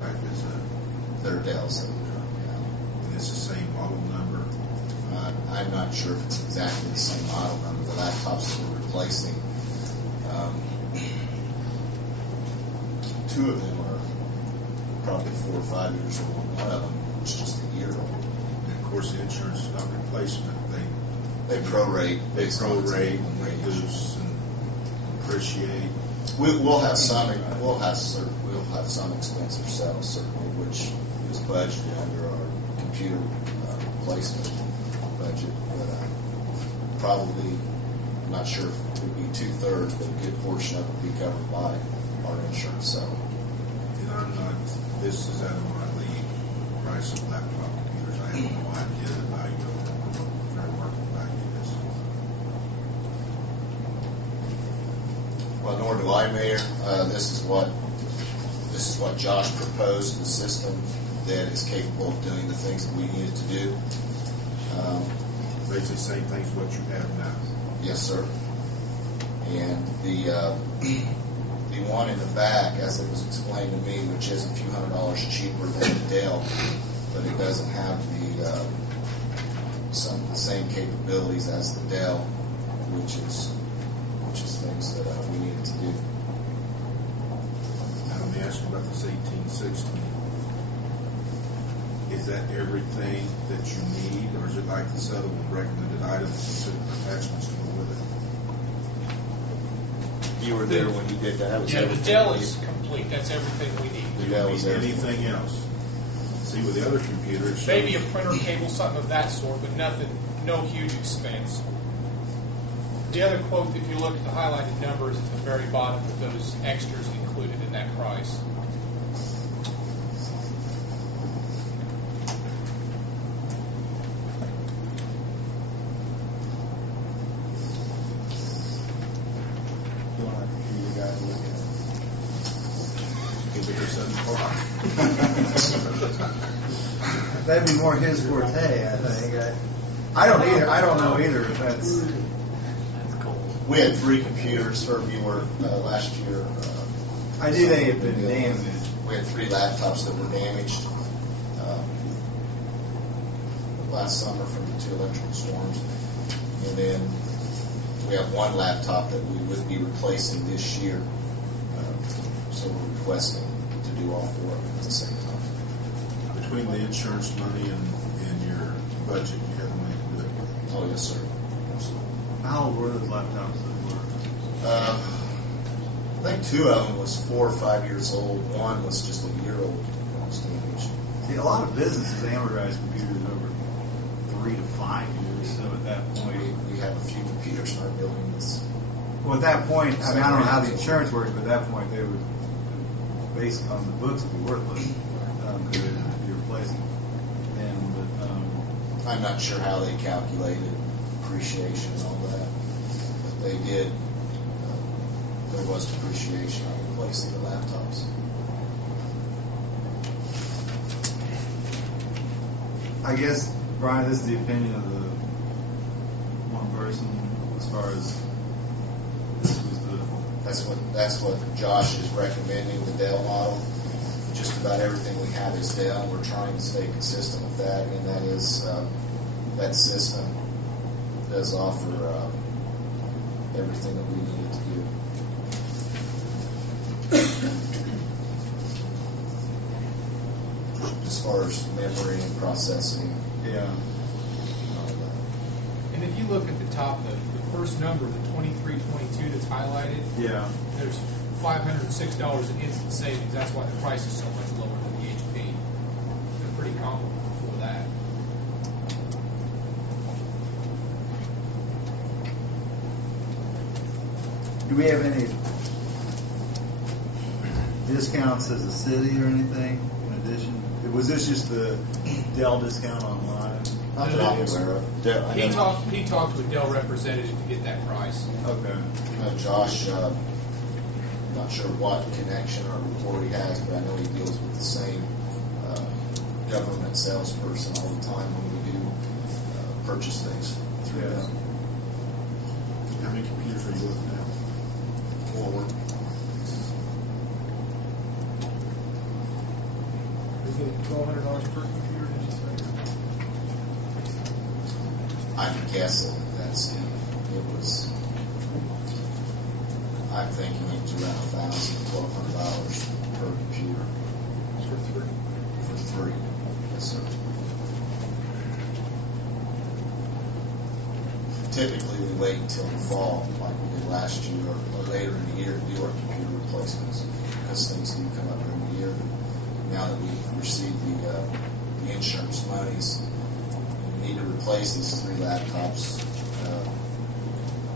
Like it's They're Dells that we currently have. and it's the same model number. I'm not sure if it's exactly the same model number. The laptops that we're replacing, two of them are probably 4 or 5 years old. One of them is just a year old. And of course, the insurance is not replacement. They prorate They based on the prorate table and range. reduce and appreciate. We'll have some. We'll have some expense ourselves, certainly, which is budgeted under our computer replacement budget. But probably, I'm not sure if it would be 2/3, but a good portion of it would be covered by our insurance. So, And I'm not. This is out of my league. Price of laptop computers. I have no idea the value of them. Fair market value is. well, nor do I, Mayor. This is what Josh proposed. The system that is capable of doing the things that we need it to do. Basically, same thing as what you have now. Yes, sir. And the one in the back, as it was explained to me, which is a few $100s cheaper than the Dell, but it doesn't have some of the same capabilities as the Dell, which is things that we needed to do. Now, let me ask you about this 1860. Is that everything that you need, or is it like this other one, recommended items and certain attachments to go with it? You were there when he did that. Was Yeah, the everything Dell we is complete. That's everything we need. needed? That was everything. Anything else? See, with the other computer, it shows Maybe a printer cable, something of that sort, but nothing, no huge expense. The other quote, if you look at the highlighted numbers at the very bottom of those extras included in that price. You want our computer guy to look give it her son's car. That'd be more his forte, I think. I don't either. I don't know either if that's. We had 3 computers for viewer last year. I knew they had been damaged. We had 3 laptops that were damaged last summer from the 2 electrical storms. And then we have 1 laptop that we would be replacing this year. So we're requesting to do all 4 of them at the same time. Between the insurance money and your budget, you have money to do it. Oh, yes, sir. How old were those laptops that were? I think 2 of them was 4 or 5 years old. 1 was just a year old when it was damaged. See, a lot of businesses amortize computers over 3 to 5 years. So at that point, We have a few computers in our building that's well, at that point, I mean, I don't know how the insurance works, but at that point, they would, based on the books, would be worthless because they'd be replacing. I'm not sure how they calculated depreciation and all that, but they did. There was depreciation on replacing the laptops. I guess, Brian, this is the opinion of the one person as far as this was the. That's what Josh is recommending, the Dell model. Just about everything we have is Dell. We're trying to stay consistent with that, and that is that system does offer everything that we need it to do. As far as memory and processing. Yeah. And all that. And if you look at the top, the first number, the 2322 that's highlighted, Yeah. there's $506 in instant savings. That's why the price is so much lower than the HP. They're pretty comparable for that. Do we have any discounts as a city or anything in addition? Was this just the Dell discount online? Not that I'm aware of. I He talked to a Dell representative to get that price. Okay. Josh, not sure what connection or report he has, but I know he deals with the same government salesperson all the time when we do purchase things through Yeah. them. How many computers are you looking at? 4. get $1,200 per computer, did you say? I'm guessing that's it. It was, I'm thinking it was around $1,000, $1,200 per computer For three. for three. Yes, sir. Typically, we wait until the fall, like we did last year, or later in the year to do our computer replacements, because things do come up during the year. Now that we've received the insurance monies, we need to replace these three laptops.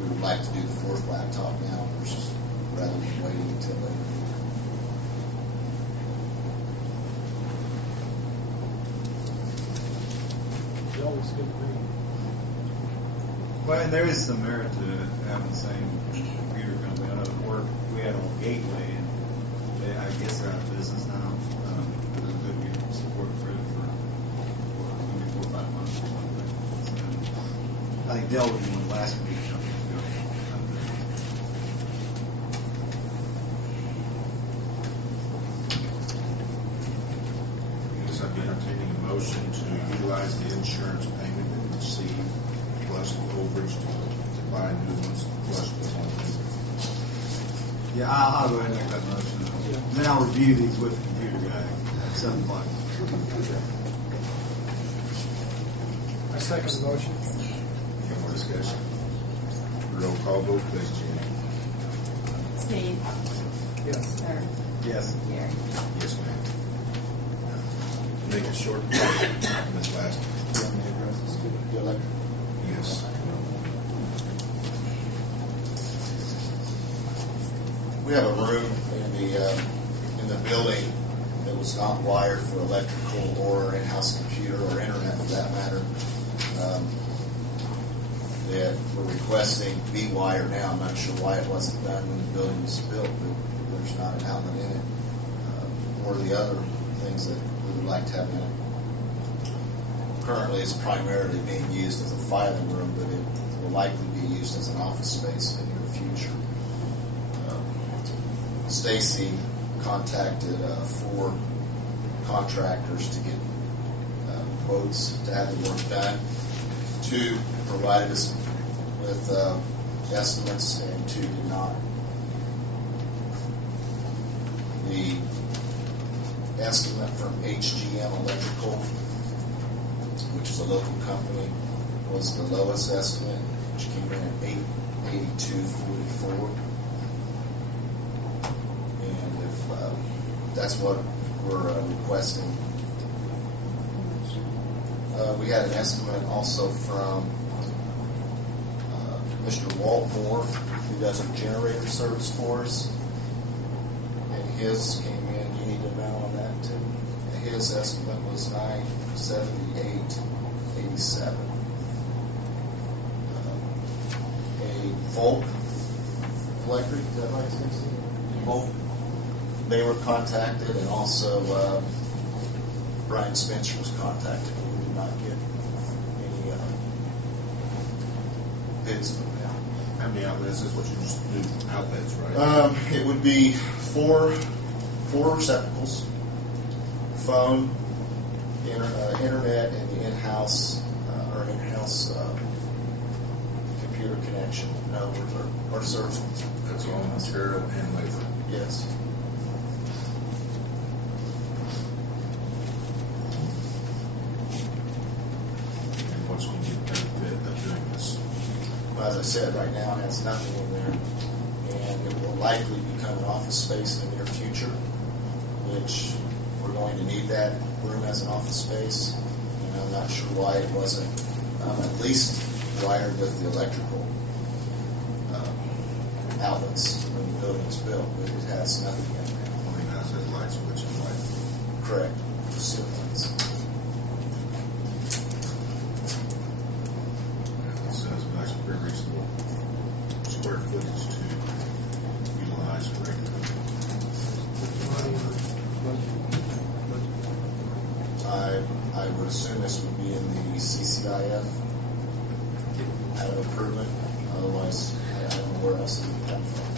We would like to do the fourth laptop now, versus rather than waiting until later. It's always good to read. Well, and there is some merit to having the same computer company. I know at work we had on Gateway, and I guess they're out of business now. It was good we supported for maybe 4 or 5 months or something. So, I think Dell was one last week. I'd be entertaining a motion to utilize the insurance payment that we received, plus the overage to buy new ones, plus the one. Yeah, I'll go ahead and make that motion. Then I'll review these with the computer guy at 7 o'clock. I second the motion. Any more discussion? Roll call vote, please, Jenny. Steve, Yes. sir, Yes. Gary. Yes, ma'am. Make it short, Ms. Last. The electric. Yes. We have a room in the building that was not wired for electrical or in-house computer or internet for that matter. That we're requesting to be wired now. I'm not sure why it wasn't done when the building was built, but there's not an outlet in it. Or the other things that we would like to have in it. Currently, it's primarily being used as a filing room, but it will likely be used as an office space in the near future. Stacy contacted 4 contractors to get quotes to have the work done. 2 provided us with estimates, and 2 did not. The estimate from HGM Electrical, which is a local company, was the lowest estimate, which came in at $882.44. And if that's what we're requesting. We had an estimate also from Mr. Walt Moore, who does our generator service for us. And his came in, you need to know on that too. And his estimate was $978.87. A Volk Electric, is that right, Stacey? Volk. They were contacted, and also Brian Spencer was contacted. We did not get any bids from them. How many outlets is what you just do? Outlets, right? It would be four receptacles: phone, internet, and the in-house computer connection. No, our service. That's all material and labor. Yes. And what's going to be the benefit of doing this? Well, as I said, right now it has nothing in there, and it will likely become an office space in the near future, which we're going to need that room as an office space. And I'm not sure why it wasn't at least wired with the electrical outlets when the building was built, but it has nothing in there. Only now it says light switch and light. Correct. Ceiling lights. It says nice, very reasonable square footage to utilize for regular. I would assume this would be in the CCIF out of improvement. Otherwise, I don't know where else it would come from.